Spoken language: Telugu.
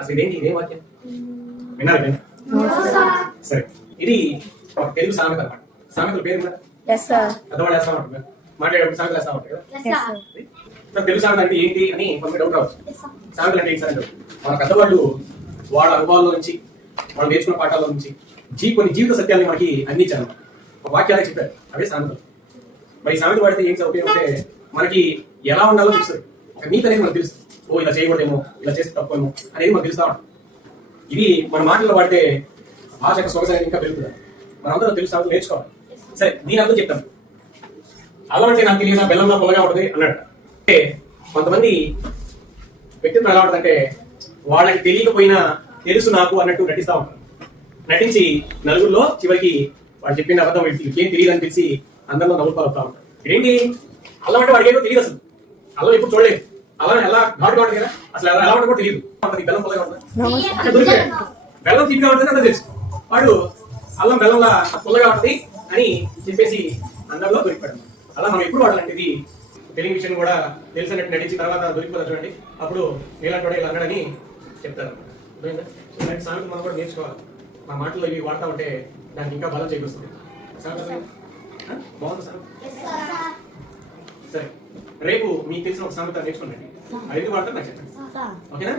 అసలు ఇదే వాక్యం విన్నారు? సరే, ఇది ఒక తెలుగు సామెత అన్నమాట. సామెతల పేరు కూడా పెద్దవాళ్ళు వేస్తా ఉంటారు, మాట్లాడేటప్పుడు సామెతలు వేస్తా ఉంటారు కదా. తెలుగు సామెత అంటే ఏంటి అని కొంత డౌట్ రావచ్చు. సామెతలు అంటే ఏంటి సార్ అంటే, మన పెద్దవాళ్ళు వాళ్ళ అనుభవాల్లో నుంచి, వాళ్ళు నేర్చుకున్న పాఠాల నుంచి కొన్ని జీవిత సత్యాన్ని మనకి అందించారు. ఒక వాక్యాలే చెప్పారు, అవే సామెతలు. మరి సామెత వాడితే ఏం ఉపయోగం అంటే, మనకి ఎలా ఉండాలో తెలుస్తుంది, ఒక నీతి అనేది మనకు తెలుస్తుంది. ఓ ఇలా చేయకూడదేమో, ఇలా చేస్తే తప్పేమో అనేది మనకు తెలుస్తా ఉంటాం. ఇది మన మాటల్లో వాడితే భాష యొక్క సొగసు అనేది ఇంకా పెరుగుతుంది. మనందరం తెలుగు సామెతలు నేర్చుకోవాలి. సరే, దీని అర్థం చెప్తాం. అల్లం అంటే నాకు తెలియదు, బెల్లంలో పొలగా ఉంటుంది అన్నాడు. అంటే కొంతమంది వ్యక్తిత్వం ఎలా ఉంటుందంటే, వాళ్ళకి తెలియకపోయినా తెలుసు నాకు అన్నట్టు నటిస్తా ఉంటారు. నటించి నలుగురిలో చివరికి వాడు చెప్పిన అబద్ధం ఏం తెలియదు అని తెలిసి అందరిలో నవ్వులు పాలుతా ఉంటారు. ఏంటి అల్లం అంటే వాడికి ఏదో తెలియదు, అసలు అల్లం ఎప్పుడు చూడలేదు, అల్లం ఎలా ఘాటు కాదు కదా, అసలు ఎలా ఉంటుంది కూడా తెలియదు. బెల్లం పొలగా ఉంటుంది, దొరికాడు. బెల్లం తీపిగా ఉంటుంది అలా తెలుసు, వాడు అల్లం బెల్లంలా పుల్లగా ఉంటుంది అని చెప్పేసి అందరిలో దొరికిపోయాడు. అలా మనం ఎప్పుడు వాడాలంటే, ఇది తెలియని విషయం కూడా తెలిసినట్టు నటించి తర్వాత దొరికిపోతారు చూడండి, అప్పుడు నీలాంటి వాడు ఇలా అన్నాడని చెప్తారు. ఇలాంటి సామెతలు మనం కూడా నేర్చుకోవాలి. మన మాటల్లో ఇవి వాడుతూ ఉంటే దానికి ఇంకా బలం చేకూరుస్తుంది. బాగుంది సార్. సరే, రేపు మీకు తెలిసిన ఒక సామెత నేర్చుకోండి, అది ఎందుకు వాడతారు నాకు చెప్పండి, ఓకేనా?